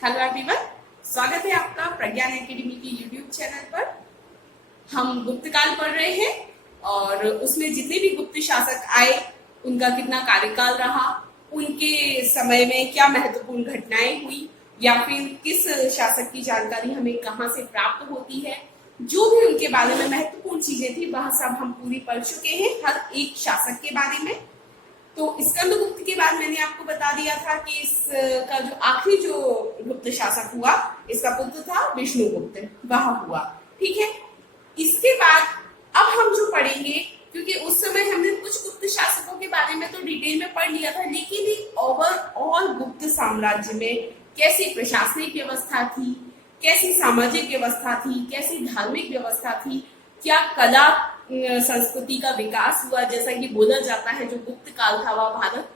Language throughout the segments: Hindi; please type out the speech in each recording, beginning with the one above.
हेलो एवरीवन, स्वागत है आपका प्रज्ञान एकेडमी की यूट्यूब चैनल पर। हम गुप्त काल पढ़ रहे हैं और उसमें जितने भी गुप्त शासक आए उनका कितना कार्यकाल रहा, उनके समय में क्या महत्वपूर्ण घटनाएं हुई या फिर किस शासक की जानकारी हमें कहाँ से प्राप्त होती है, जो भी उनके बारे में महत्वपूर्ण चीजें थी वह सब हम पूरी पढ़ चुके हैं हर एक शासक के बारे में। तो स्कंदगुप्त के बाद मैंने आपको बता दिया था कि इसका जो आखिरी जो गुप्त शासक हुआ, इसका पुत्र था विष्णुगुप्त, वह हुआ। ठीक है, इसके बाद अब हम जो पढ़ेंगे, क्योंकि उस समय हमने कुछ गुप्त शासकों के बारे में तो डिटेल में पढ़ लिया था, लेकिन ओवरऑल गुप्त साम्राज्य में कैसी प्रशासनिक व्यवस्था थी, कैसी सामाजिक व्यवस्था थी, कैसी धार्मिक व्यवस्था थी, क्या कला संस्कृति का विकास हुआ। जैसा कि बोला जाता है जो गुप्त काल था वह भारत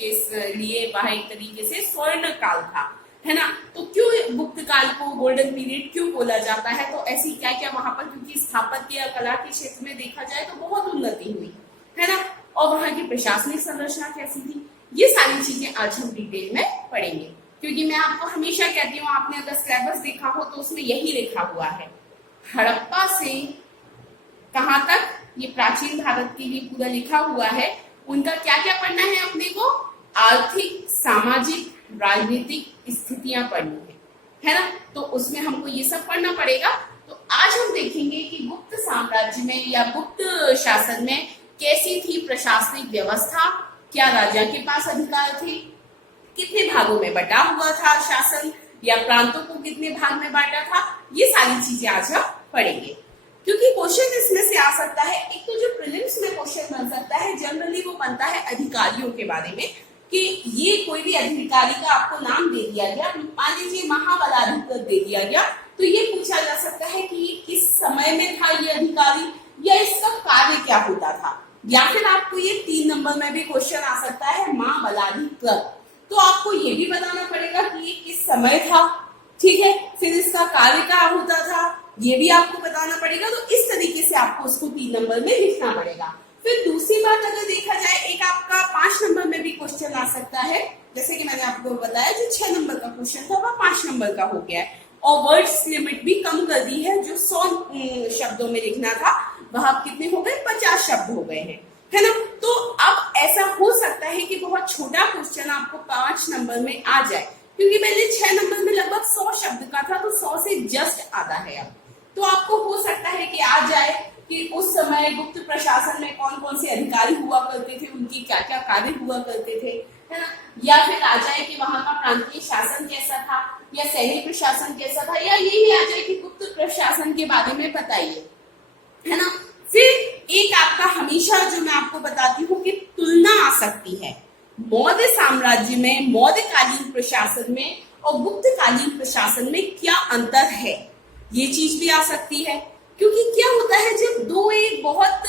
के लिए वह एक तरीके से स्वर्ण काल था, है ना। तो क्यों गुप्त काल को गोल्डन पीरियड क्यों बोला जाता है, तो ऐसी क्या क्या वहां पर, क्योंकि स्थापत्य या कला के क्षेत्र में देखा जाए तो बहुत उन्नति हुई, है ना। और वहां की प्रशासनिक संरचना कैसी थी, ये सारी चीजें आज हम डिटेल में पढ़ेंगे। क्योंकि मैं आपको हमेशा कहती हूँ, आपने अगर सिलेबस देखा हो तो उसमें यही लिखा हुआ है, हड़प्पा से कहां तक, ये प्राचीन भारत के लिए पूरा लिखा हुआ है। उनका क्या क्या पढ़ना है अपने को, आर्थिक, सामाजिक, राजनीतिक स्थितियां पढ़नी है ना। तो उसमें हमको ये सब पढ़ना पड़ेगा। तो आज हम देखेंगे कि गुप्त साम्राज्य में या गुप्त शासन में कैसी थी प्रशासनिक व्यवस्था, क्या राजा के पास अधिकार थे, कितने भागों में बटा हुआ था शासन, या प्रांतों को कितने भाग में बांटा था, ये सारी चीजें आज हम पढ़ेंगे। क्योंकि क्वेश्चन इसमें से आ सकता है, एक तो जो प्रीलिम्स में क्वेश्चन बन सकता है जनरली वो बनता है अधिकारियों के बारे में, कि ये कोई भी अधिकारी का आपको नाम दे दिया गया, मान लीजिए महाबलाधिकारी दे दिया गया, तो ये पूछा जा सकता है कि ये किस समय में था ये अधिकारी, या इसका कार्य क्या होता था। या फिर आपको ये 3 नंबर में भी क्वेश्चन आ सकता है महाबलाधिकारी, तो आपको ये भी बताना पड़ेगा कि ये किस समय था, ठीक है। फिर इसका कार्य क्या होता था, ये भी आपको बताना पड़ेगा। तो इस तरीके से आपको उसको 3 नंबर में लिखना पड़ेगा। फिर दूसरी बात अगर देखा जाए, एक आपका 5 नंबर में भी क्वेश्चन आ सकता है, जैसे कि मैंने आपको बताया जो 6 नंबर का क्वेश्चन था वह 5 नंबर का हो गया है, और वर्ड्स लिमिट भी कम कर दी है। जो 100 शब्दों में लिखना था वह अब कितने हो गए, 50 शब्द हो गए हैं, है ना। तो अब ऐसा हो सकता है कि बहुत छोटा क्वेश्चन आपको 5 नंबर में आ जाए, क्योंकि पहले 6 नंबर में लगभग 100 शब्द का था, तो 100 से जस्ट आधा है अब। तो आपको हो सकता है कि आ जाए कि उस समय गुप्त प्रशासन में कौन कौन से अधिकारी हुआ करते थे, उनकी क्या क्या कार्य हुआ करते थे, है ना। या फिर आ जाए कि वहां का प्रांतीय शासन कैसा था, या सैनिक प्रशासन कैसा था, या यही आ जाए कि गुप्त प्रशासन के बारे में बताइए, है ना। फिर एक आपका हमेशा जो मैं आपको बताती हूँ कि तुलना आ सकती है मौर्य साम्राज्य में, मौर्यकालीन प्रशासन में और गुप्तकालीन प्रशासन में क्या अंतर है, ये चीज भी आ सकती है। क्योंकि क्या होता है, जब दो एक बहुत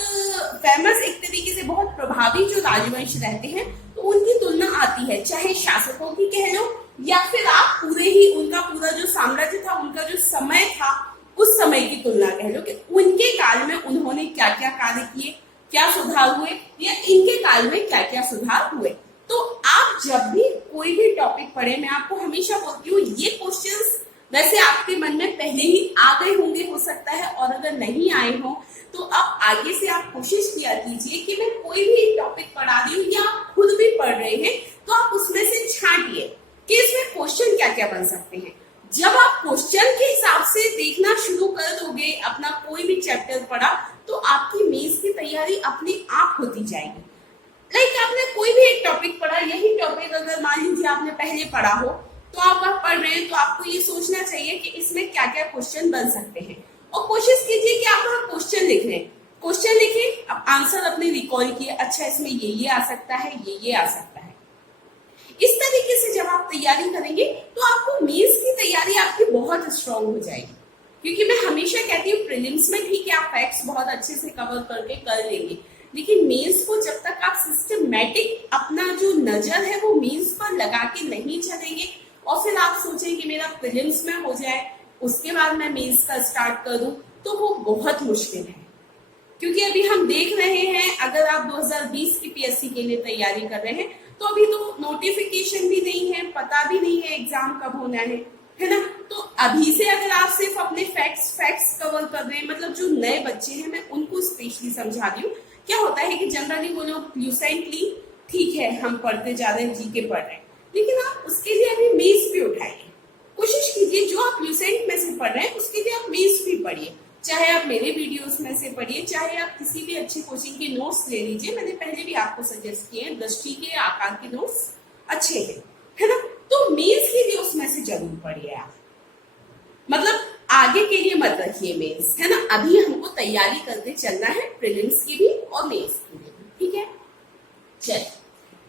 फेमस, एक तरीके से बहुत प्रभावी जो राजवंश रहते हैं, तो उनकी तुलना आती है, चाहे शासकों की कह लो या फिर आप पूरे ही उनका पूरा जो साम्राज्य था, उनका जो समय था, उस समय की तुलना कह लो कि उनके काल में उन्होंने क्या क्या कार्य किए, क्या सुधार हुए, या इनके काल में क्या क्या सुधार हुए। तो आप जब भी कोई भी टॉपिक पढ़े, मैं आपको हमेशा बोलती हूँ ये क्वेश्चंस वैसे आपके मन में पहले ही आ गए होंगे हो सकता है, और अगर नहीं आए हो तो अब आगे से आप कोशिश किया कीजिए कि मैं कोई भी टॉपिक पढ़ा रही हूँ या आप खुद भी पढ़ रहे हैं तो आप उसमें से छांटिए कि इसमें क्वेश्चन क्या क्या बन सकते हैं। जब आप क्वेश्चन के हिसाब से देखना शुरू कर दोगे, अपना कोई भी चैप्टर पढ़ा, तो आपकी मेंस की तैयारी अपने आप होती जाएगी। लाइक आपने कोई भी एक टॉपिक पढ़ा, यही टॉपिक अगर मान लीजिए आपने पहले पढ़ा हो, तो आप पढ़ रहे हैं, तो आपको ये सोचना चाहिए कि इसमें क्या क्या क्वेश्चन बन सकते हैं, और कोशिश कीजिए कि आप वहां क्वेश्चन लिख रहे हैं, क्वेश्चन लिखें, अब आंसर अपने रिकॉल किए, अच्छा इसमें ये आ सकता है, ये आ सकता है। इस तरीके से जब आप तैयारी करेंगे तो आपको मेंस की तैयारी आपकी बहुत स्ट्रांग हो जाएगी। क्योंकि मैं हमेशा कहती हूँ प्रीलिम्स में ठीक है आप फैक्ट्स बहुत अच्छे से कवर करके कर लेंगे, लेकिन मेंस को जब तक आप सिस्टमैटिक अपना जो नजर है वो मेंस पर लगा के नहीं चलेंगे, और फिर आप सोचें कि मेरा प्रीलिम्स में हो जाए उसके बाद मैं मेंस का स्टार्ट कर दूं, तो वो बहुत मुश्किल है। क्योंकि अभी हम देख रहे हैं, अगर आप 2020 की पीएससी के लिए तैयारी कर रहे हैं तो अभी तो नोटिफिकेशन भी नहीं है, पता भी नहीं है एग्जाम कब होना है ना। तो अभी से अगर आप सिर्फ अपने फैक्ट्स कवर कर रहे हैं, मतलब जो नए बच्चे हैं मैं उनको स्पेशली समझा रही हूँ। क्या होता है कि जनरली वो लोग फ्लुसेंटली ठीक है हम पढ़ते जा रहे हैं, जीके पढ़ रहे हैं, लेकिन आप उसके लिए अभी मेंस भी उठाइए। कोशिश कीजिए जो आप फ्लुसेंट में से पढ़ रहे हैं उसके लिए आप मेंस भी पढ़िए, चाहे आप मेरे वीडियोस में से पढ़िए, चाहे आप किसी भी अच्छी कोचिंग के नोट्स ले लीजिए। मैंने पहले भी आपको सजेस्ट किए हैं, दृष्टि के आकार के नोट्स अच्छे हैं, है ना। तो मेंस के लिए उसमें से जरूर पढ़िए आप, मतलब आगे के लिए मत रखिए मेंस, है ना। अभी हमको तैयारी करके चलना है प्रीलिम्स की भी और मेंस की भी, ठीक है। चलिए,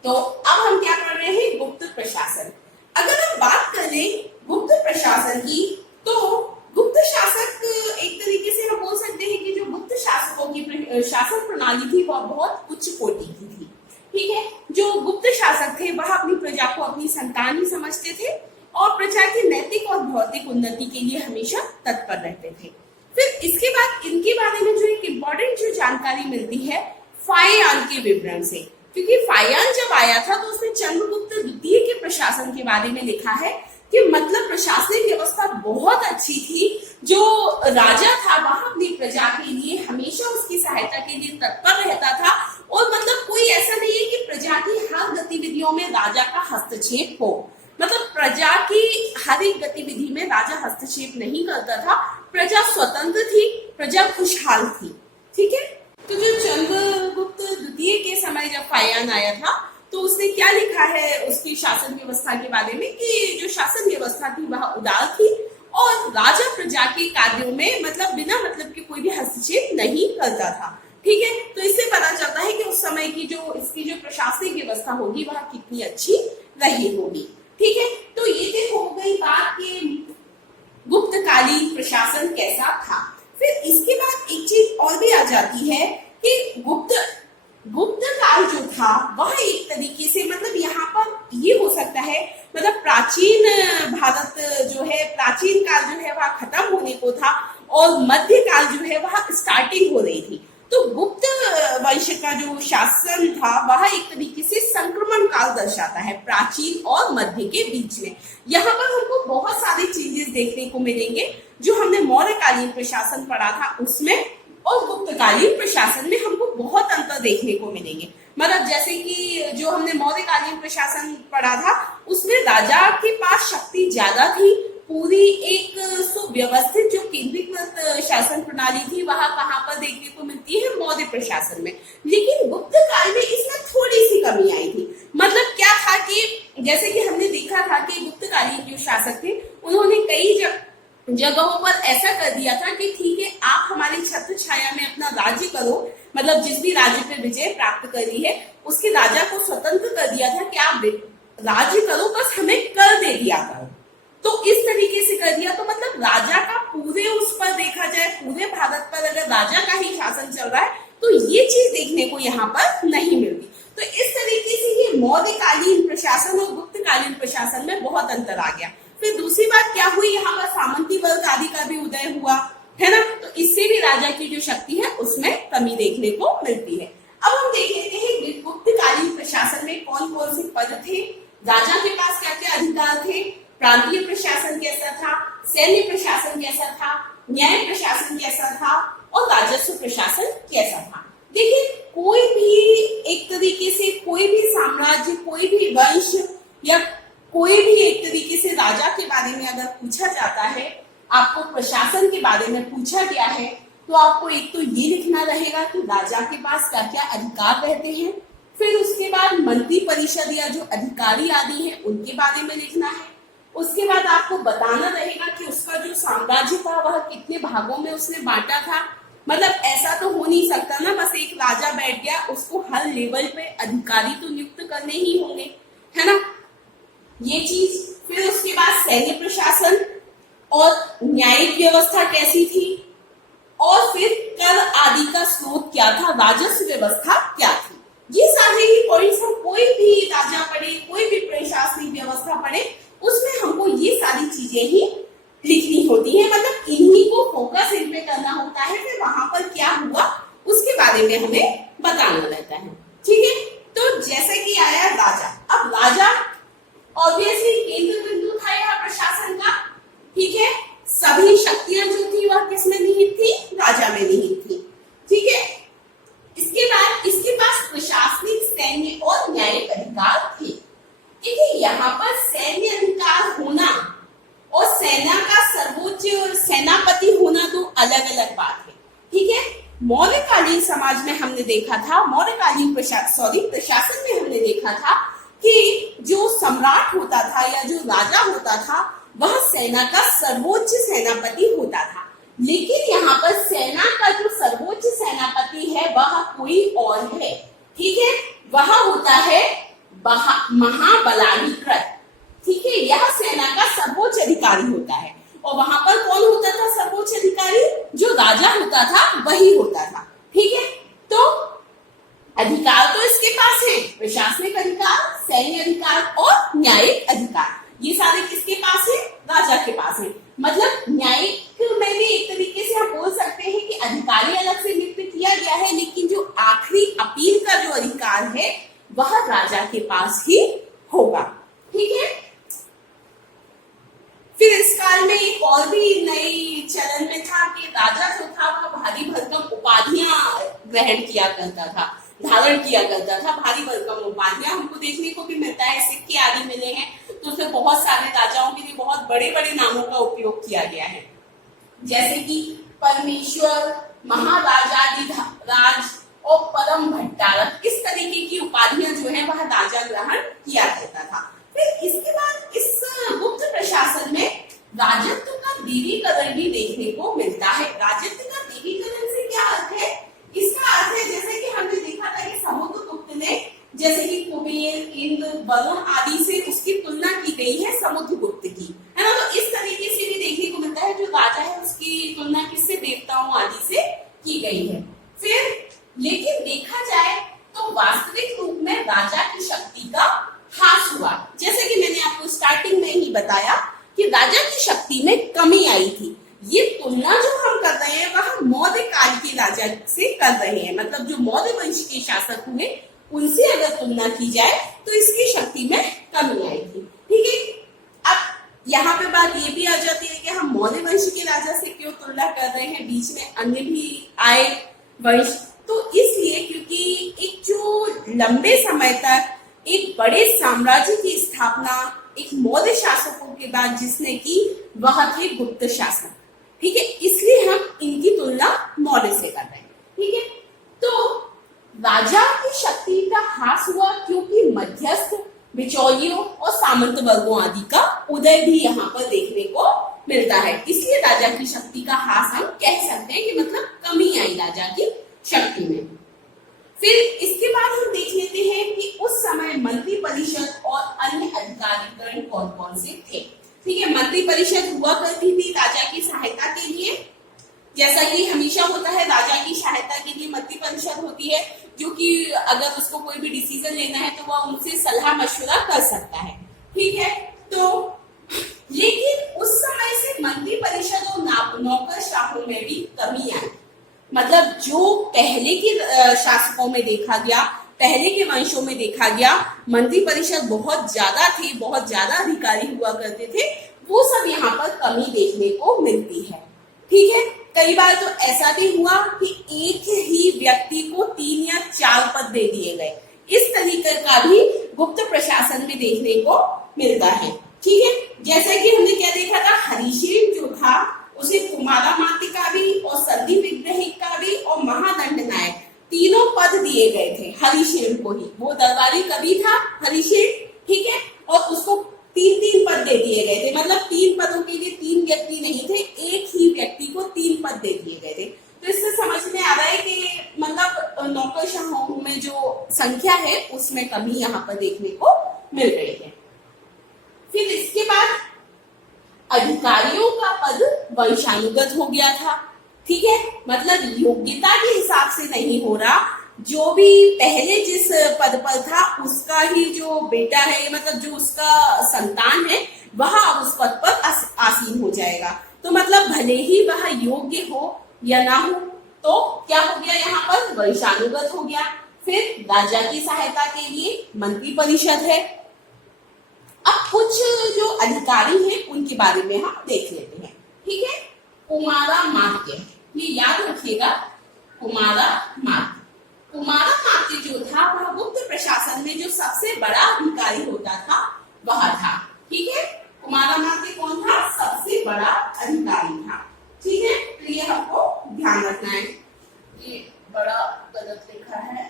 तो अब हम क्या कर रहे हैं, गुप्त प्रशासन। अगर हम बात करें गुप्त प्रशासन की, तो गुप्त शासक एक तरीके से हम बोल सकते हैं कि जो गुप्त शासकों की शासन प्रणाली थी वह बहुत उच्च कोटि की थी, ठीक है। जो गुप्त शासक थे वह अपनी प्रजा को अपनी संतान ही समझते थे और प्रजा की नैतिक और भौतिक उन्नति के लिए हमेशा तत्पर रहते थे। फिर इसके बाद इनके बारे में जो एक इम्पोर्टेंट जो जानकारी मिलती है फाहियान के विवरण से, क्योंकि फाहियान जब आया था तो उसने चंद्रगुप्त द्वितीय के प्रशासन के बारे में लिखा है कि मतलब प्रशासनिक व्यवस्था बहुत अच्छी थी। जो राजा था वह अपनी प्रजा के लिए हमेशा उसकी सहायता के लिए तत्पर रहता था, और मतलब कोई ऐसा नहीं है कि प्रजा की हर गतिविधियों में राजा का हस्तक्षेप हो, मतलब प्रजा की हर एक गतिविधि में राजा हस्तक्षेप नहीं करता था, प्रजा स्वतंत्र थी, प्रजा खुशहाल थी, ठीक है। तो जो चंद्रगुप्त द्वितीय के समय जब फाहियान आया था तो उसने क्या लिखा है उसकी शासन व्यवस्था के बारे में कि जो शासन व्यवस्था थी वह उदार थी और राजा प्रजा के कार्यों में मतलब बिना मतलब के कोई भी हस्तक्षेप नहीं करता था, ठीक है। तो इससे पता चलता है कि उस समय की जो इसकी जो प्रशासनिक व्यवस्था होगी वह कितनी अच्छी रही होगी, ठीक है। तो ये हो गई बात कि गुप्तकालीन प्रशासन कैसा था। फिर इसके बाद एक चीज और भी आ जाती है कि गुप्त काल जो था वह एक तरीके से मतलब यहाँ पर ये हो सकता है मतलब प्राचीन भारत जो है, प्राचीन काल जो है वह खत्म होने को था और मध्य काल जो है वह स्टार्टिंग हो रही थी। तो गुप्त वंश का जो शासन था वह एक तरीके से संक्रमण काल दर्शाता है प्राचीन और मध्य के बीच में। यहाँ पर हमको बहुत सारे चेंजेस देखने को मिलेंगे जो हमने मौर्यकालीन प्रशासन पढ़ा था उसमें और गुप्तकालीन प्रशासन में हमको बहुत अंतर देखने को मिलेंगे। मतलब जैसे कि जो हमने मौर्यकालीन प्रशासन पढ़ा था उसमें राजा के पास शक्ति ज्यादा थी, पूरी एक सुव्यवस्थित जो केंद्रीकृत शासन प्रणाली थी वह कहाँ पर देखने को मिलती है, मौर्य प्रशासन में। लेकिन गुप्त काल में इसमें थोड़ी सी कमी आई थी। मतलब क्या था कि जैसे कि हमने देखा था कि गुप्तकालीन जो शासक थे उन्होंने कई जगहों पर ऐसा कर दिया था कि ठीक है आप हमारी छत्र छाया में अपना राज्य करो, मतलब जिस भी राज्य पे विजय प्राप्त करी है उसके राजा को स्वतंत्र कर दिया था कि आप राज्य करो, बस हमें कर दे दिया करो। तो इस तरीके से कर दिया, तो मतलब राजा का पूरे उस पर देखा जाए पूरे भारत पर अगर राजा का ही शासन चल रहा है तो ये चीज देखने को यहाँ पर नहीं मिलती। तो इस तरीके से ये मौर्यकालीन प्रशासन और गुप्तकालीन प्रशासन में बहुत अंतर आ गया। फिर दूसरी बात क्या हुई, यहाँ पर सामंती वर्ग आदि का भी उदय हुआ, है ना। तो इससे भी राजा की जो शक्ति है उसमें कमी देखने को मिलती है। अब हम देख लेते हैं गुप्तकालीन प्रशासन में कौन कौन से पद थे, राजा के पास क्या क्या अधिकार थे, प्रांतीय प्रशासन कैसा था, सैन्य प्रशासन कैसा था, न्याय प्रशासन कैसा था और राजस्व प्रशासन कैसा था। देखिए कोई भी एक तरीके से कोई भी साम्राज्य, कोई भी वंश या कोई भी एक तरीके से राजा के बारे में अगर पूछा जाता है, आपको प्रशासन के बारे में पूछा गया है, तो आपको एक तो ये लिखना रहेगा कि राजा के पास क्या क्या अधिकार रहते हैं, फिर उसके बाद मंत्री परिषद या जो अधिकारी आदि हैं उनके बारे में लिखना है, उसके बाद आपको बताना रहेगा कि उसका जो साम्राज्य था वह कितने भागों में उसने बांटा था। मतलब ऐसा तो हो नहीं सकता ना बस एक राजा बैठ गया, उसको हर लेवल पे अधिकारी तो नियुक्त करने ही होंगे, है ना, ये चीज। फिर उसके बाद सैन्य प्रशासन और न्यायिक व्यवस्था कैसी थी, और फिर कर आदि का स्रोत क्या था, राजस्व व्यवस्था क्या थी। ये सारे ही पॉइंट्स हम कोई भी राजा पढ़े, कोई भी प्रशासनिक व्यवस्था पढ़े, उसमें हमको ये सारी चीजें ही लिखनी होती है। मतलब इन्हीं को फोकस इन पे करना होता है, फिर वहां पर क्या हुआ उसके बारे में हमें बताना रहता है, ठीक है। तो जैसे कि आया राजा, अब राजा ऑब्वियसली यहाँ पर सैन्य अधिकार होना और सेना का सर्वोच्च सेनापति होना तो अलग अलग बात है। ठीक है, मौर्यकालीन समाज में हमने देखा था, मौर्यकालीन प्रशासन में हमने देखा था कि जो सम्राट होता था या जो राजा होता था वह सेना का सर्वोच्च सेनापति होता था। लेकिन यहाँ पर सेना का जो सर्वोच्च सेनापति है वह कोई और है। ठीक है, वह होता है महाबलाधिकृत। ठीक है, यह सेना का सर्वोच्च अधिकारी होता है। और वहां पर कौन होता था सर्वोच्च अधिकारी? जो राजा होता था वही होता था। ठीक है, तो अधिकार तो इसके पास है, प्रशासनिक अधिकार, सैन्य अधिकार और न्यायिक अधिकार। ये सारे किसके पास है? राजा के पास है। मतलब न्यायिक में भी एक तरीके से हम बोल सकते हैं कि अधिकारी अलग से नियुक्त किया गया है, लेकिन जो आखिरी अपील का जो अधिकार है वह राजा के पास ही होगा। ठीक है, फिर इस काल में एक और भी नई चलन में था कि राजा जो था वह भारी भरकम उपाधियां ग्रहण किया करता था, धारण किया करता था। भारी भरकम उपाधियां हमको देखने को भी मिलता है, सिक्के आदि मिले हैं, तो उसमें बहुत सारे राजाओं के लिए बहुत बड़े बड़े नामों का उपयोग किया गया है, जैसे कि परमेश्वर, महाराजाधिराज और परम भट्टारक। इस तरीके की उपाधियां जो है वह राजा ग्रहण किया करता था। फिर इसके बाद इस गुप्त प्रशासन में राजत्व का देवीकरण भी देखने को मिलता है। राजत्व का देवीकरण से क्या अर्थ है? इसका अर्थ है जैसे कि हमने देखा था कि समुद्रगुप्त ने, जैसे कि कुबेर, इंद्र, वरुण आदि से उसकी तुलना की गई है समुद्रगुप्त की, है ना। तो इस तरीके से भी देखने को मिलता है जो राजा है उसकी तुलना किससे? देवताओं आदि से की गई है। फिर लेकिन देखा जाए तो वास्तविक रूप में राजा की शक्ति का ह्रास हुआ। जैसे कि मैंने आपको स्टार्टिंग में ही बताया कि राजा की शक्ति में कमी आई थी। ये तुलना जो हम कर रहे हैं वह मौर्य काल के राजा से कर रहे हैं, मतलब जो मौर्य वंश के शासक हुए उनसे अगर तुलना की जाए तो इसकी शक्ति में कमी आई थी। ठीक है, अब यहाँ पे बात ये भी आ जाती है कि हम मौर्य वंश के राजा से क्यों तुलना कर रहे हैं, बीच में अन्य भी आए वंश। तो इसलिए क्योंकि एक जो लंबे समय तक एक बड़े साम्राज्य की स्थापना एक मौर्य शासकों के बाद जिसने की वह थे गुप्त शासक। ठीक है, इसलिए हम इनकी तुलना मौर्य से कर रहे हैं। ठीक है, तो राजा की शक्ति का ह्रास हुआ क्योंकि मध्यस्थ, बिचौलियों और सामंत वर्गों आदि का उदय भी यहाँ पर देखने को मिलता है। इसलिए राजा की शक्ति का ह्रास हम कह सकते हैं कि मतलब कमी आई राजा की शक्ति में। फिर इसके बाद हम देख लेते हैं कि उस समय मंत्री परिषद और अन्य अधिकारीगण कौन कौन से थे। ठीक है, मंत्री परिषद हुआ करती थी राजा की सहायता के लिए, जैसा कि हमेशा होता है राजा की सहायता के लिए मंत्री परिषद होती है, जो कि अगर उसको कोई भी डिसीजन लेना है तो वह उनसे सलाह मशवरा कर सकता है। ठीक है, तो लेकिन उस समय से मंत्री परिषद और नौकरशाहों में भी कमी आई। मतलब जो पहले के शासकों में देखा गया, पहले के वंशों में देखा गया, मंत्री परिषद बहुत ज्यादा थे, बहुत ज्यादा अधिकारी हुआ करते थे, वो सब यहाँ पर कमी देखने को मिलती है। ठीक है, कई बार तो ऐसा भी हुआ कि एक ही व्यक्ति को 3 या 4 पद दे दिए गए। इस तरीके का भी गुप्त प्रशासन में देखने को मिलता है। ठीक है, जैसे कि हमने क्या देखा था, हरिशेन जो था उसे कुमारामात्य का भी और संधि विग्रही का भी और महादंड नायक तीनों पद दिए गए थे हरिशेन को ही। वो दरबारी कवि था हरिशेन, ठीक है, और उसको 3-3 पद दे दिए गए थे। मतलब 3 पदों के लिए 3 व्यक्ति नहीं थे, एक ही व्यक्ति को 3 पद दे दिए गए थे। तो इससे समझ में आ रहा है कि मतलब नौकरशाहों में जो संख्या है उसमें कमी यहाँ पर देखने को मिल रही है। फिर इसके बाद अधिकारियों का पद वंशानुगत हो गया था। ठीक है, मतलब योग्यता के हिसाब से नहीं हो रहा, जो भी पहले जिस पद पर था उसका ही जो बेटा है, मतलब जो उसका संतान है, वह उस पद पर आसीन हो जाएगा। तो मतलब भले ही वह योग्य हो या ना हो, तो क्या हो गया यहाँ पर, वंशानुगत हो गया। फिर राजा की सहायता के लिए मंत्री परिषद है। अब कुछ जो अधिकारी हैं उनके बारे में हम देख लेते हैं। ठीक है, कुमारामात्य, ये याद रखिएगा, कुमारामात्य। कुमारामात्य जो था वह गुप्त प्रशासन में जो सबसे बड़ा अधिकारी होता था वह था। ठीक है, कुमारामात्य कौन था? सबसे बड़ा अधिकारी था। ठीक है, तो ये हमको ध्यान रखना है। ये बड़ा गलत लिखा है।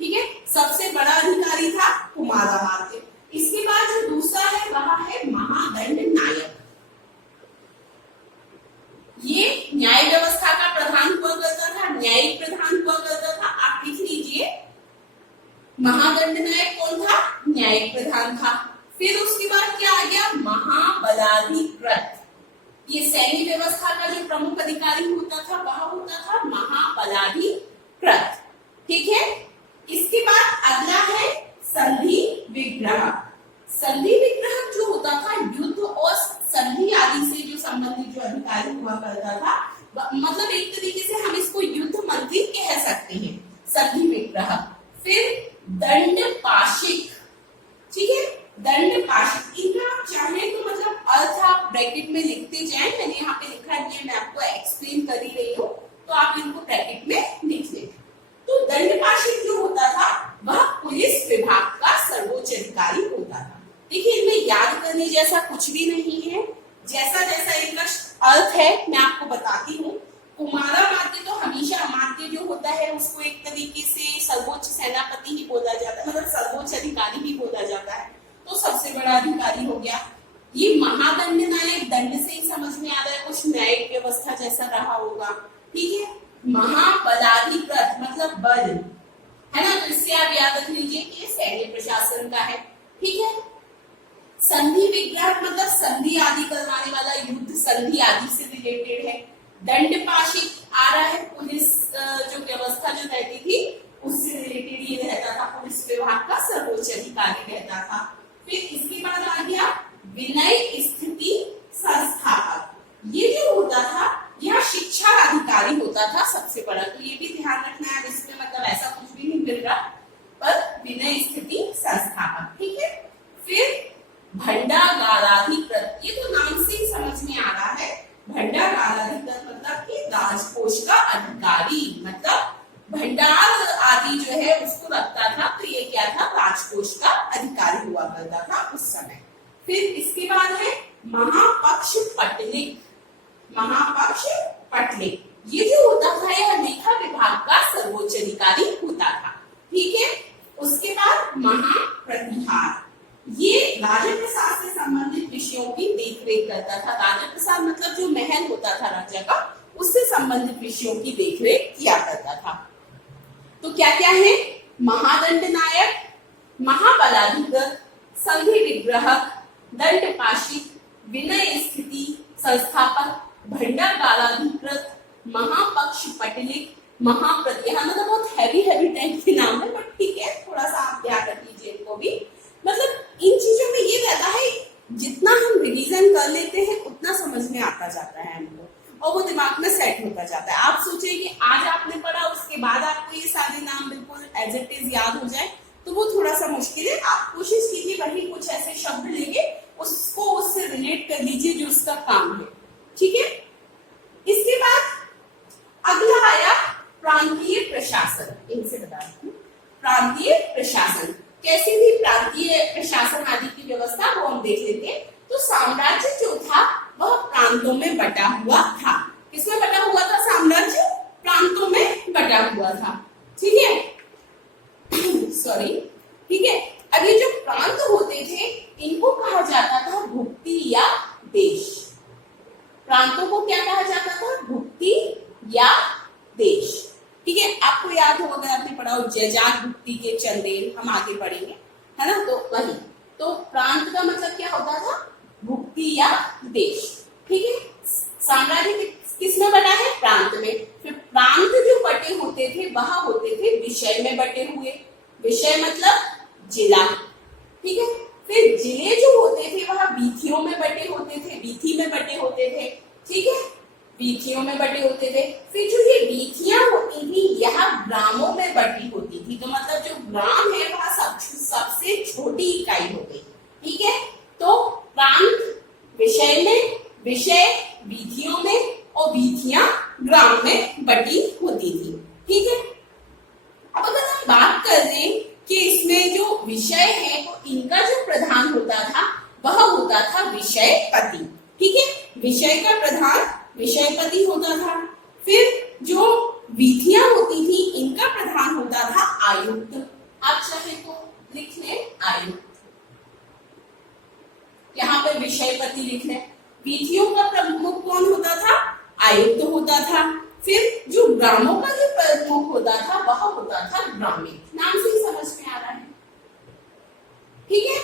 ठीक है, सबसे बड़ा अधिकारी था कुमारामात्य। इसके बाद जो दूसरा है वह है महादंड नायक। ये न्याय व्यवस्था का प्रधान हुआ करता था, न्यायिक प्रधान हुआ करता था। आप लिख लीजिए, महादंड नायक कौन था? न्यायिक प्रधान था। फिर उसके बाद क्या आ गया? महाबलाधिकृत। ये सैन्य व्यवस्था का जो प्रमुख अधिकारी होता था वह होता था महाबलाधिकृत। ठीक है, इसके बाद अगला है संधि विग्रह। संधि विग्रह जो होता था युद्ध और संधि आदि से जो संबंधित जो अधिकारी हुआ करता था, मतलब एक तरीके से हम इसको युद्ध मंत्री कह सकते हैं, संधि विग्रह। फिर दंड पाशिक। ठीक है, दंड पाशिक, इनका आप चाहें तो मतलब अर्थ आप ब्रैकेट में लिखते जाएं। मैंने यहाँ पे लिखा है, मैं आपको एक्सप्लेन कर ही रही हूँ, तो आप इनको ब्रैकेट में लिख लें। तो दंड पाशिक जो होता था वह पुलिस विभाग का सर्वोच्च अधिकारी होता था। देखिए, इनमें याद करने जैसा कुछ भी नहीं है, जैसा जैसा इनका अर्थ है मैं आपको बताती हूँ। कुमारामात्य तो हमेशा अमात्य जो होता है उसको एक तरीके से सर्वोच्च सेनापति ही बोला जाता है, मतलब सर्वोच्च अधिकारी ही बोला जाता है, तो सबसे बड़ा अधिकारी हो गया। ये महादंड नायक, दंड से ही समझ में आ रहा है, कुछ न्यायिक व्यवस्था जैसा रहा होगा। ठीक है, महाबलाधिकृत मतलब बल, है ना, तो इससे आप याद रख लीजिए कि सैन्य प्रशासन का है। ठीक है, संधि विग्रह मतलब संधि आदि करवाने वाला, युद्ध संधि आदि से रिलेटेड है। दंड पाशिक आ रहा है, पुलिस जो व्यवस्था जो रहती थी उससे रिलेटेड ये रहता था, पुलिस विभाग का सर्वोच्च अधिकारी रहता था। फिर इसके बाद आ गया विनय स्थिति संस्थापक। ये जो होता था यह शिक्षा अधिकारी होता था सबसे बड़ा, तो ये भी ध्यान रखना है। इसमें मतलब ऐसा कुछ भी नहीं मिल रहा, पर विनय स्थिति संस्थापक। ठीक है, फिर भंडागाराधिकृत, ये तो नाम से ही समझ में आ रहा है। भंडागाराधिकृत मतलब कि राजकोष का अधिकारी, मतलब भंडार आदि जो है उसको रखता था, तो ये क्या था? राजकोष का अधिकारी हुआ करता था उस समय। फिर इसके बाद है महापक्ष पटलिक। महापक्ष पटलिक ये जो होता था यह लेखा विभाग का सर्वोच्च अधिकारी होता था। ठीक है, उसके बाद महाप्रतिहार, ये राजप्रसाद से संबंधित विषयों की देखरेख करता था। राजप्रसाद मतलब जो महल होता था राजा का, उससे संबंधित विषयों की देखरेख किया करता था। तो क्या क्या है? महादंड नायक, महाबलाधिकृत, संधि विग्रह, दंड पाशिक, विनय स्थिति संस्थापक, भंडागाराधिकृत, महापक्ष पटलिक, महाप्रतिहार। मतलब बहुत हैवी टाइप के नाम है, बट ठीक है, थोड़ा सा आप ध्यान रख लीजिए इनको भी। मतलब इन चीजों में ये रहता है, जितना हम रिवीजन कर लेते हैं उतना समझ में आता जाता है हमको, और वो दिमाग में सेट होता जाता है। आप सोचिए कि आज आपने पढ़ा, उसके बाद आपको ये सारे नाम बिल्कुल एज इट इज याद हो जाए, तो वो थोड़ा सा मुश्किल है। आप कोशिश कीजिए वही कुछ ऐसे शब्द लेंगे, उसको उससे रिलेट कर लीजिए जो उसका काम है। ठीक है, इसके बाद अगला आया प्रांतीय प्रशासन। इनसे बता दूं, प्रांतीय प्रशासन कैसी थी? प्रांतीय प्रशासन आदि की व्यवस्था वो हम देख लेते हैं। तो साम्राज्य जो था वह प्रांतों में बटा हुआ था। किसमें बटा हुआ था? साम्राज्य प्रांतों में बटा हुआ था। ठीक है, सॉरी। ठीक है, अब ये जो प्रांत होते थे इनको कहा जाता था भुक्ति या देश। प्रांतों को क्या कहा जाता था? भुक्ति या देश। ठीक है, आपको याद हो, अगर आपने पढ़ा हो जैजाक भुक्ति के चंदेल, हम आगे पढ़ेंगे, है ना, तो वही। तो प्रांत का मतलब क्या होता था? भुक्ति या देश। ठीक है, साम्राज्य किसमें बटा है? प्रांत में। फिर प्रांत जो बटे होते थे वह होते थे विषय में बटे हुए। विषय मतलब जिला। ठीक है, फिर जिले जो होते थे वह वीथियों में बटे होते थे, वीथी में बटे होते थे। ठीक है, वीथियों में बटे होते थे। फिर जो ये वीथियां होती थी यह ग्रामों में बटी होती थी, तो मतलब जो ग्राम है वह सबसे छोटी इकाई हो गई। ठीक है, तो प्रांत विषय में, विषय वीथियों में, और वीथियां ग्राम में बटी होती थी। ठीक है, अब अगर हम बात कर रहे कि इसमें जो विषय है तो इनका जो प्रधान होता होता था विषयपति। ठीक है, विषय का प्रधान विषयपति होता था। फिर जो विधियां होती थी इनका प्रधान होता था आयुक्त। आप चाहे तो लिख लें आयुक्त, यहाँ पे विषयपति लिख लें। विधियों का प्रमुख कौन होता था? आयुक्त होता था। फिर जो ग्रामों का जो प्रमुख होता था वह होता था ग्रामीण। नाम से ही समझ में आ रहा है। ठीक है,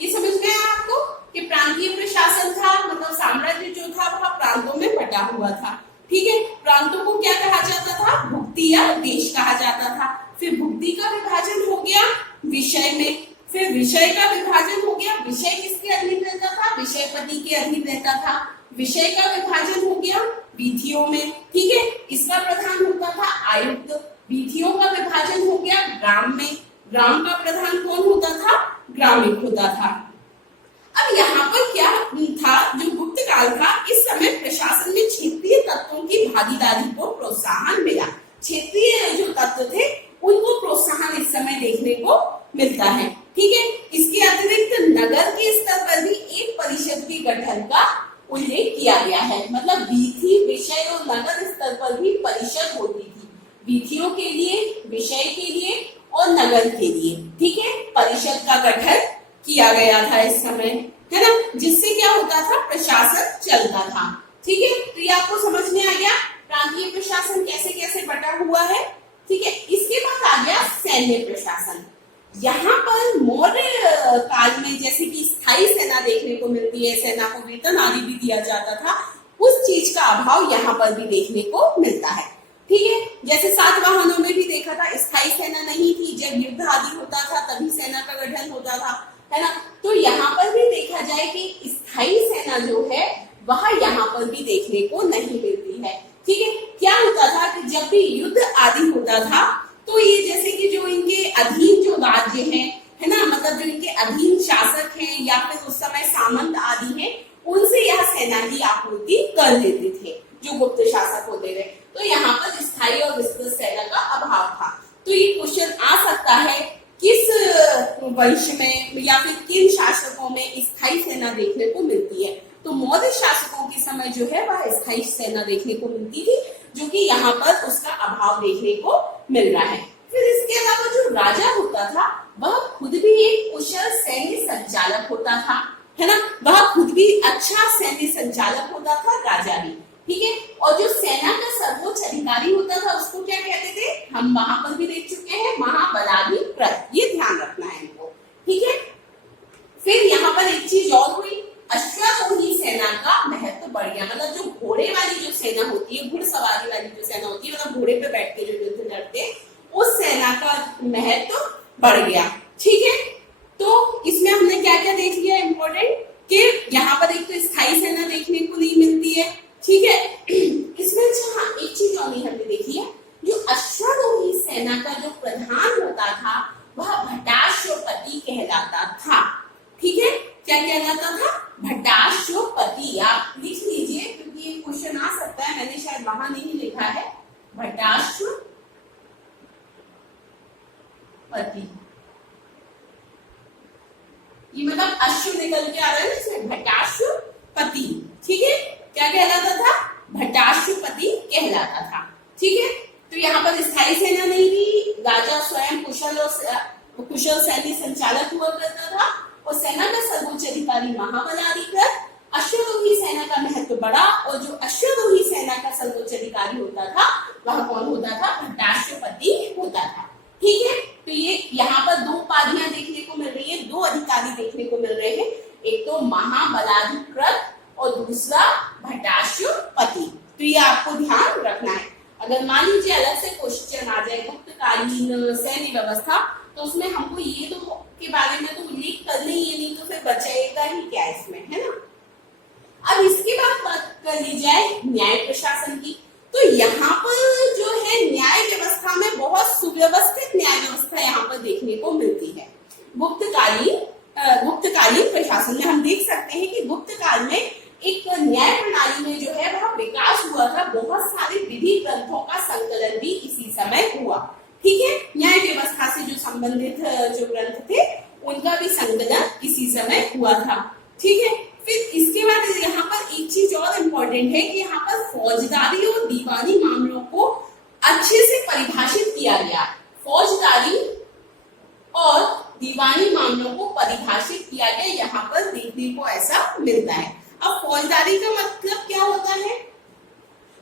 ये समझ में आया आपको कि प्रांतीय प्रशासन था, मतलब साम्राज्य जो था वह प्रांतों में बटा हुआ था। ठीक है, प्रांतों को क्या कहा जाता था? भुक्ति या देश कहा जाता था। फिर भुक्ति का विभाजन हो गया विषय में, फिर विषय का विभाजन हो गया, विषय किसके अधीन रहता था? विषयपति के अधीन रहता था। विषय का विभाजन हो गया विधियों में। ठीक है, इसका प्रधान होता था आयुक्त। विधियों का विभाजन हो गया ग्राम में, ग्राम का प्रधान कौन होता था? ग्रामीण होता था। अब यहाँ पर क्या था? जो गुप्त काल था, इस समय प्रशासन में क्षेत्रीय तत्वों की भागीदारी को प्रोत्साहन मिला। क्षेत्रीय जो तत्व थे उनको प्रोत्साहन इस समय देखने को मिलता है। ठीक है, इसके अतिरिक्त नगर के स्तर पर भी एक परिषद के गठन का उल्लेख किया गया है। मतलब विधि, विषय और नगर स्तर पर भी परिषद होती थी, विधियों के लिए, विषय के लिए और नगर के लिए। ठीक है, परिषद का गठन किया गया था इस समय, है ना, जिससे क्या होता था? प्रशासन चलता था। ठीक है, तो ये आपको समझ में आ गया प्रांतीय प्रशासन कैसे कैसे बटा हुआ है। ठीक है, इसके बाद आ गया सैन्य प्रशासन। यहाँ पर मौर्य काल में जैसे कि स्थायी सेना देखने को मिलती है, सेना को वेतन आदि भी दिया जाता था, उस चीज का अभाव यहाँ पर भी देखने को मिलता है। ठीक है, जैसे सातवाहनों में भी देखा था स्थायी सेना नहीं थी, जब युद्ध आदि होता था तभी सेना का गठन होता था, है ना। तो यहाँ पर भी देखा जाए कि स्थायी सेना जो है वह यहाँ पर भी देखने को नहीं मिलती है। ठीक है, क्या होता था कि जब भी युद्ध आदि होता था तो ये जैसे कि जो इनके अधीन जो राज्य हैं, है ना, मतलब जो इनके अधीन शासक हैं या फिर उस समय सामंत आदि हैं, उनसे यह सेना की आपूर्ति कर देते थे जो गुप्त शासक होते थे। तो यहाँ पर स्थायी और विस्तृत सेना का अभाव था। तो ये क्वेश्चन आ सकता है किस वंश में या फिर किन शासकों में स्थायी सेना देखने को मिलती है? तो मौर्य शासकों के समय जो है वह स्थायी सेना देखने को मिलती थी, जो कि यहाँ पर उसका अभाव देखने को मिल रहा है। फिर इसके अलावा जो राजा होता था वह खुद भी एक कुशल सैन्य संचालक होता था, है ना, वह खुद भी अच्छा सैन्य संचालक होता था, राजा भी। ठीक है, और जो सेना का सर्वोच्च अधिकारी होता था उसको क्या कहते थे? हम वहां पर भी देख चुके हैं, महाबलाधिकृत। ये ध्यान रखना है इनको। ठीक है, फिर यहाँ पर एक चीज और हुई, अश्वारोही सेना का महत्व बढ़ गया। मतलब जो घोड़े वाली जो सेना होती है, घुड़सवारी वाली जो सेना होती है, मतलब घोड़े पे बैठ के जो युद्ध लड़ते, उस सेना का महत्व बढ़ गया। ठीक है, तो इसमें हमने क्या क्या देख लिया इम्पोर्टेंट, कि यहाँ पर एक तो स्थायी सेना देखने को नहीं मिलती है। ठीक है, इसमें अच्छा एक चीज और नहीं हमने देखी है, जो अश्वारोही सेना का जो प्रधान होता था वह भट्टाश्वपति कहलाता था। ठीक है, क्या कहलाता था? भट्टाश्वपति। आप लिख लीजिए क्योंकि ये क्वेश्चन आ सकता है, मैंने शायद वहां नहीं लिखा है। भट्टाश्वपति, ये मतलब अश्व निकल के आ रहा है ना इसमें, भट्टाश्वपति। ठीक है, क्या कहलाता था? भट्टाश्वपति कहलाता था। ठीक है, तो यहाँ पर स्थायी सेना नहीं थी, राजा स्वयं कुशल सैन्य संचालक हुआ करता था और सेना का सर्वोच्च अधिकारी महाबलाधिकृत। अश्वारोही सेना का महत्व बढ़ा और जो अश्वारोही सेना का सर्वोच्च अधिकारी होता था वह कौन होता था? भट्टाश्वपति होता था। ठीक है, तो ये यहाँ पर दो उपाधियां देखने को मिल रही है, दो अधिकारी देखने को मिल रहे हैं, एक तो महाबलाधिकृत और दूसरा भट्टाश्वपति। तो ये आपको ध्यान रखना है। अगर मान लीजिए अलग से क्वेश्चन आ जाए गुप्तकालीन सैन्य व्यवस्था, तो उसमें हमको ये तो के बारे में तो उल्लेख करना ही है, नहीं तो फिर बचेगा ही क्या इसमें, है ना। अब इसके बाद बात कर ली जाए न्याय प्रशासन की। तो यहाँ पर जो है न्याय व्यवस्था में बहुत सुव्यवस्थित न्याय व्यवस्था यहाँ पर देखने को मिलती है। गुप्तकालीन प्रशासन में हम देख सकते हैं कि गुप्त काल में एक न्याय प्रणाली में जो है वह विकास हुआ था। बहुत सारे विधि ग्रंथों का संकलन भी इसी समय हुआ। ठीक है, न्याय व्यवस्था से जो संबंधित जो ग्रंथ थे उनका भी संकलन इसी समय हुआ था। ठीक है। फिर इसके बाद यहाँ पर एक चीज और इम्पोर्टेंट है कि यहाँ पर फौजदारी और दीवानी मामलों को अच्छे से परिभाषित किया गया। फौजदारी और दीवानी मामलों को परिभाषित किया गया, यहाँ पर देखने को ऐसा मिलता है। अब फौजदारी का मतलब क्या होता है?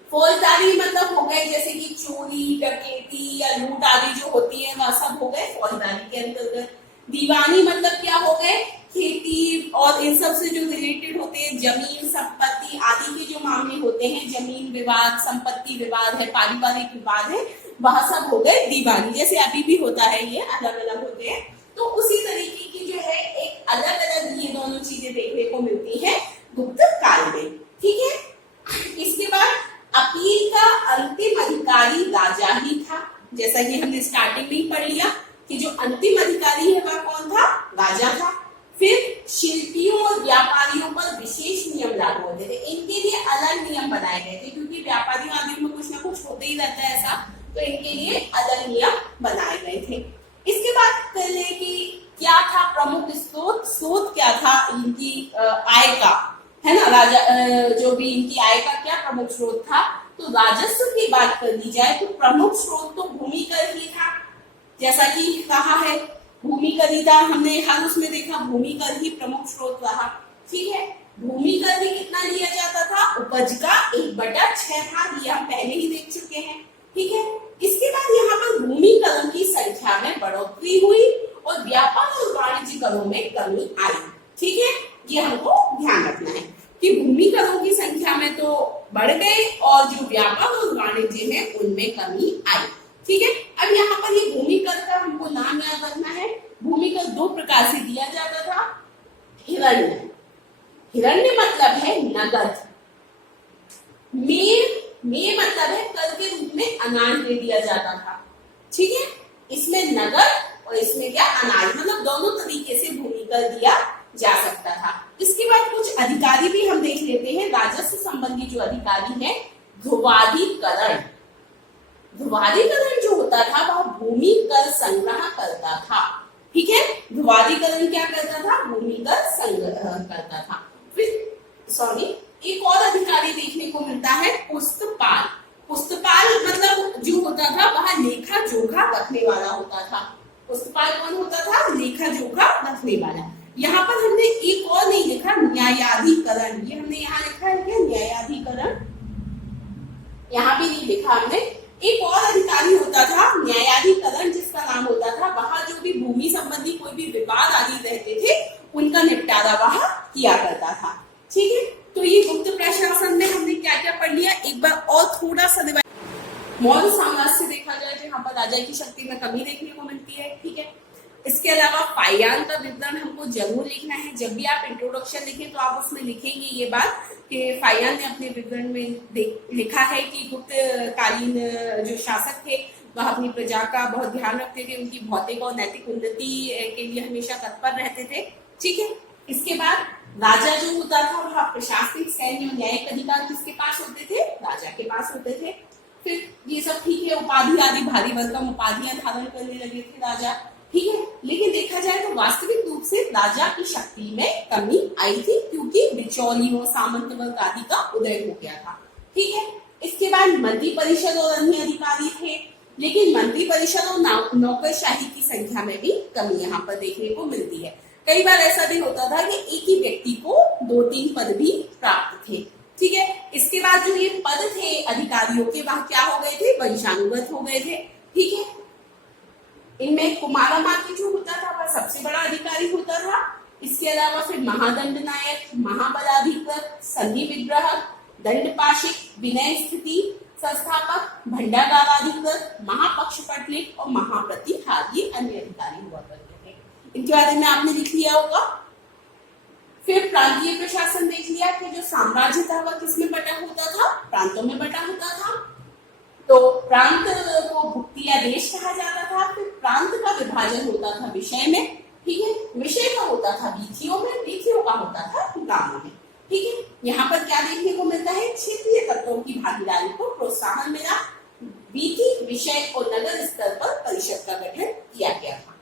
फौजदारी मतलब हो गए जैसे कि चोरी, डकैती या लूट आदि जो होती है वह सब हो गए फौजदारी के अंतर्गत। दीवानी मतलब क्या हो गए? खेती और इन सब से जो रिलेटेड होते हैं, जमीन संपत्ति आदि के जो मामले होते हैं, जमीन विवाद, संपत्ति विवाद है, पारिवारिक विवाद है, वह सब हो गए दीवानी। जैसे अभी भी होता है, ये अलग अलग होते हैं। तो उसी तरीके की जो है एक अलग अलग ये दोनों चीजें देखने को मिलती है गुप्त काल में। ठीक है। इसके बाद अपील का अंतिम अधिकारी राजा ही था। जैसा कि हमने स्टार्टिंग में ही पढ़ लिया कि जो अंतिम अधिकारी है वह कौन था? राजा था। फिर शिल्पियों और व्यापारियों पर विशेष नियम लागू होते थे। इनके लिए अलग नियम बनाए गए थे, क्योंकि व्यापारियों आदि में कुछ ना कुछ होते ही रहता है ऐसा, तो इनके लिए अलग नियम बनाए गए थे। इसके बाद कर ले कि क्या था प्रमुख स्रोत क्या था इनकी आय का, है ना? राजा जो भी इनकी आय का क्या प्रमुख स्रोत था? तो राजस्व की बात कर ली जाए तो प्रमुख स्रोत तो भूमि कर ही था। जैसा कि कहा है भूमि कर ही था, हमने हर उसमें देखा भूमि कर ही प्रमुख स्रोत रहा। ठीक है। भूमि कर भी कितना लिया जाता था? उपज का 1/6 भाग, ये हम पहले ही देख चुके हैं। ठीक है। इसके बाद यहाँ पर भूमि करों की संख्या में बढ़ोतरी हुई और व्यापार और वाणिज्य करों में कमी आई। ठीक है। ये हमको ध्यान रखना है कि भूमि करों की संख्या में तो बढ़ गए और जो व्यापार और वाणिज्य है उनमें कमी आई। ठीक है। अब यहाँ पर ये भूमि कर का हमको नाम याद रखना है। भूमि कर 2 प्रकार से दिया जाता था। हिरण्य, हिरण्य मतलब है नगद। में मतलब है कर के रूप में अनाज दे दिया जाता था। ठीक है। इसमें नगद और इसमें क्या? अनाज, मतलब दोनों तरीके से भूमि कर दिया जा सकता था। इसके बाद कुछ अधिकारी भी हम देख लेते हैं। राजस्व संबंधी जो अधिकारी है, ध्रुवाधिकरण। ध्रुवाधिकरण जो होता था वह भूमि कर संग्रह करता था। ठीक है। ध्रुवाधिकरण क्या करता था? भूमि कर संग्रह करता था। फिर एक और अधिकारी देखने को मिलता है पुस्तपाल। पुस्तपाल मतलब जो होता था वह लेखा जोखा रखने वाला होता था। पुस्तपाल कौन होता था? लेखा जोखा रखने वाला। यहाँ पर हमने एक और नहीं लिखा, न्यायाधिकरण। ये हमने यहाँ लिखा है क्या? न्यायाधिकरण। यहाँ भी नहीं लिखा हमने। एक और अधिकारी होता था न्यायाधिकरण, जिसका नाम होता था वहां जो भी भूमि संबंधी कोई भी विवाद आदि रहते थे उनका निपटारा वहां किया करता था। ठीक है। तो ये गुप्त प्रशासन में हमने क्या क्या पढ़ लिया, एक बार और थोड़ा सा मौर्य साम्राज्य से देखा जाए, जहाँ पर राजा की शक्ति में कमी देखने को मिलती है। ठीक है। इसके अलावा फाइयान का विवरण हमको जरूर लिखना है। जब भी आप इंट्रोडक्शन लिखें तो आप उसमें लिखेंगे ये बात कि फाइयान ने अपने विवरण में लिखा है कि गुप्त कालीन जो शासक थे वह अपनी प्रजा का बहुत ध्यान रखते थे, उनकी भौतिक और नैतिक उन्नति के लिए हमेशा तत्पर रहते थे। ठीक है। इसके बाद राजा जो होता था वह प्रशासनिक, सैन्य और न्यायिक अधिकार किसके पास होते थे? राजा के पास होते थे। फिर ये सब ठीक है, उपाधि आदि भारी भरकम उपाधियां धारण करने लगे थे राजा। ठीक है। लेकिन देखा जाए तो वास्तविक रूप से राजा की शक्ति में कमी आई थी, क्योंकि बिचौलियों, सामंत वर्ग आदि का उदय हो गया था। ठीक है। इसके बाद मंत्री परिषद और अन्य अधिकारी थे, लेकिन मंत्री परिषद और नौकरशाही की संख्या में भी कमी यहाँ पर देखने को मिलती है। कई बार ऐसा भी होता था कि एक ही व्यक्ति को 2-3 पद भी प्राप्त थे। ठीक है। इसके बाद जो ये पद थे अधिकारियों के, वह क्या हो गए थे? वंशानुगत हो गए थे। ठीक है। इनमें कुमारमाती जो होता था वह सबसे बड़ा अधिकारी होता था। इसके अलावा फिर महादंड नायक, महाबलाधिकृत, संधि विग्रह, दंडपाशिक, विनय स्थिति संस्थापक, भंडागाराधिकृत, महापक्षपटलिक और महाप्रतिहार, ये अन्य अधिकारी हुआ करते थे। इनके बारे में आपने लिख लिया होगा। फिर प्रांतीय प्रशासन देख लिया कि जो साम्राज्य था वह किसमें बटा होता था? प्रांतों में बटा होता था। तो प्रांत को भुक्ति या देश कहा जाता था। फिर प्रांत का विभाजन होता था विषय में। ठीक है। विषय का होता था वीथियों में, वीथियों का होता था गांवों में। ठीक है। यहाँ पर क्या देखने को मिलता है? क्षेत्रीय तत्वों की भागीदारी को प्रोत्साहन मिला। वीथी, विषय और नगर स्तर पर परिषद का गठन किया गया था।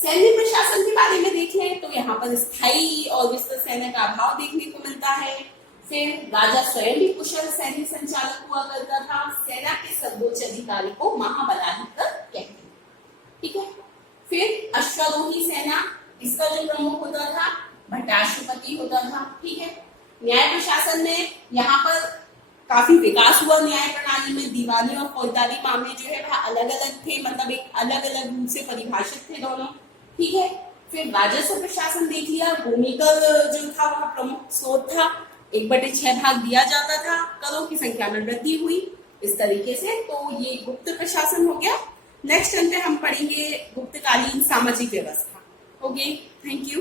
सैन्य प्रशासन के बारे में देख लें तो यहाँ पर स्थायी और विस्तृत सैन्य का अभाव देखने को मिलता है। फिर राजा स्वयं भी कुशल सैन्य संचालक हुआ करता था। सेना के सर्वोच्च अधिकारी को महाबलाधिकारी कहते हैं, ठीक है। फिर अश्वारोही सेना, इसका जो प्रमुख होता था भट्टाश्वपति होता था, ठीक है। न्याय प्रशासन में यहाँ पर काफी विकास हुआ न्याय प्रणाली में। दीवानी और फौजदारी मामले जो है वह अलग अलग थे, मतलब एक अलग अलग रूप से परिभाषित थे दोनों, ठीक है। फिर राजस्व प्रशासन देख लिया, भूमिकर जो था वह प्रमुख स्रोत था, 1/6 भाग दिया जाता था, करों की संख्या में वृद्धि हुई इस तरीके से। तो ये गुप्त प्रशासन हो गया। नेक्स्ट अंत हम पढ़ेंगे गुप्तकालीन सामाजिक व्यवस्था। Okay, thank you.